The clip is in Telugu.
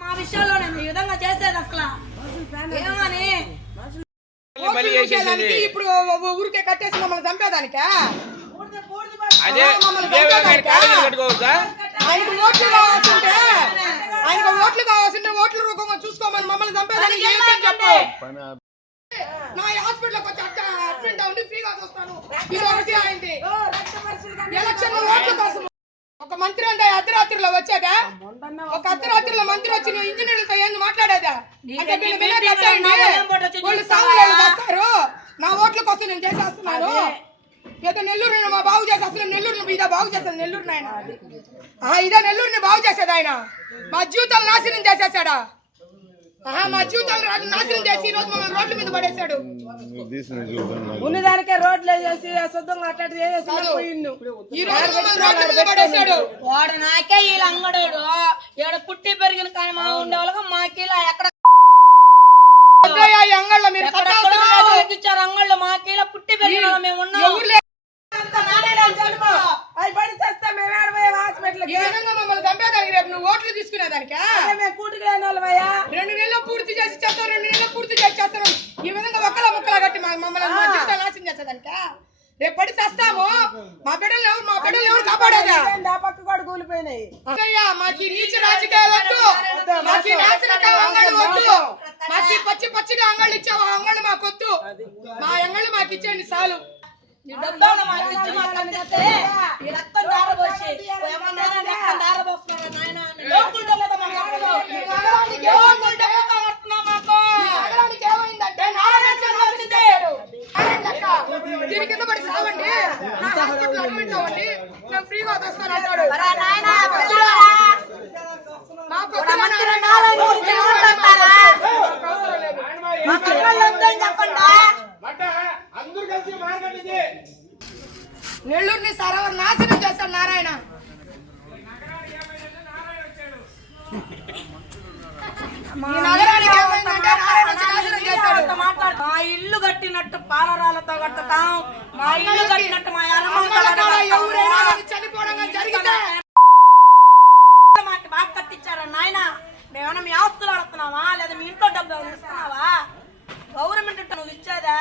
మా విషయంలో నేను ఈ విధంగా చేసేది అసలు. ఏమని? ఇప్పుడు ఊరికే కట్టేసి మమ్మల్ని చంపేదానికా? అదే కట్టుకోవచ్చా? ఆయనకు ఓట్లు కావాల్సింటే ఆయనకు ఓట్లు కావాల్సింటే ఓట్ల రూపంగా చూసుకోమని మమ్మల్ని చంపేదానికి ఏమిటని చెప్పు? నా హాస్పిటల్కి వచ్చి అడ్మిట్ ఉండి ఫ్రీగా చూస్తాను. ఎలక్షన్ ఓట్ల కోసం. ఒక మంత్రి అంతా అర్ధరాత్రిలో వచ్చేదా? ఒక అర్ధరాత్రిలో మంత్రి వచ్చి నువ్వు ఇంజనీర్లతో ఏంది మాట్లాడేదా? అంటే వీళ్ళు వినే కట్టండి వాళ్ళు సాగులేదు చేస్తారు. నా ఓట్ల కోసం నేను చేసేస్తున్నాను. ఏదో నెల్లూరు మా బాగు చేసేస్తున్నాను నెల్లూరు ఇదే బాగు చేస్తాను నెల్లూరు నాయన. ఆ, ఇదే నెల్లూరుని బాగు చేసేది ఆయన. మా జీవితాలు నాశనం చేసేసాడా? మా జీవితాలు రా- నాశనం చేసి ఈ రోజు మమ్మల్ని రోడ్ల మీద పడేశాడు. ఉన్నదానికే రోడ్లు వేసేసి శుద్ధంగా అట్లా చేసేసి పోయిండు ఈ రోజు మమ్మల్ని రోడ్ల మీద పడేశాడు. వాడు నాకే వీళ్ళ అంగడాడు ఈడ పుట్టి పెరిగిన కానీ మా ఉండే వాళ్ళకి మాకి ఇలా ఎక్కడ ఈ అంగళ్ళ మీరు. ఇచ్చారు అంగళ్ళు మాకి ఇలా పుట్టి పెరిగిన మేము ఉన్నాం. అవి పడి చేస్తే మేము హాస్పిటల్ ఈ మమ్మల్ని నువ్వు ఓట్లు తీసుకునేదానికా? లేని వాళ్ళమయ్యా రెండు నెలలు పూర్తి చేసి చేస్తాం రెండు నెలలు పూర్తి చేసి చేస్తాం ఈ విధంగా ఒక్కలా ముక్కలా కట్టి మా- మమ్మల్ని మా జీవితాలు నాశనం చేసేదానికా? రేపు పడి చేస్తాము. మా బిడ్డలు ఎవరు మా బిడ్డలు ఎవరు కాపాడేదా? ఆ పక్క కూడా కూలిపోయినాయి. మాకు ఈ నీచ రాజకీయాలు వద్దు. మాకు ఈ నాశనకాయ అంగళ్ళు వద్దు. మాకు ఈ పచ్చి పచ్చిగా అంగళ్ళు ఇచ్చావు ఆ అంగళ్ళు మాకు వద్దు మా అంగళ్ళు మాకు ఇచ్చేయండి చాలు. డబ్బాలు మాకు ఇచ్చి మాకు అందిస్తే ఈ రక్తం దారబోసి ఏమన్నా రక్తం దారబోస్తున్నారా నాయన? దీని కింద పడి సావండి నా హాస్పిటల్ అడ్మిట్ అవ్వండి నేను ఫ్రీగా వస్తాను అంటాడు నెల్లూరుని సర్వర్ నాశనం చేశాడు నారాయణ ఈ నగరానికి ఏమైందంటే నారాయణ వచ్చి నాశనం చేశాడు అంత మాట్లాడు. మా ఇల్లు కట్టినట్టు పాలరాలతో కట్టుతాం. మా ఇల్లు కట్టినట్టు మా చనిపోవడం కానీ జరిగితే? మాకు బాగా కట్టించారా నాయన? మేమన్నా మీ ఆస్తులు అడుగుతున్నావా? లేదా మీ ఇంట్లో డబ్బులు ఏమైనా ఇస్తున్నావా? గవర్నమెంట్ నువ్వు ఇచ్చేదా?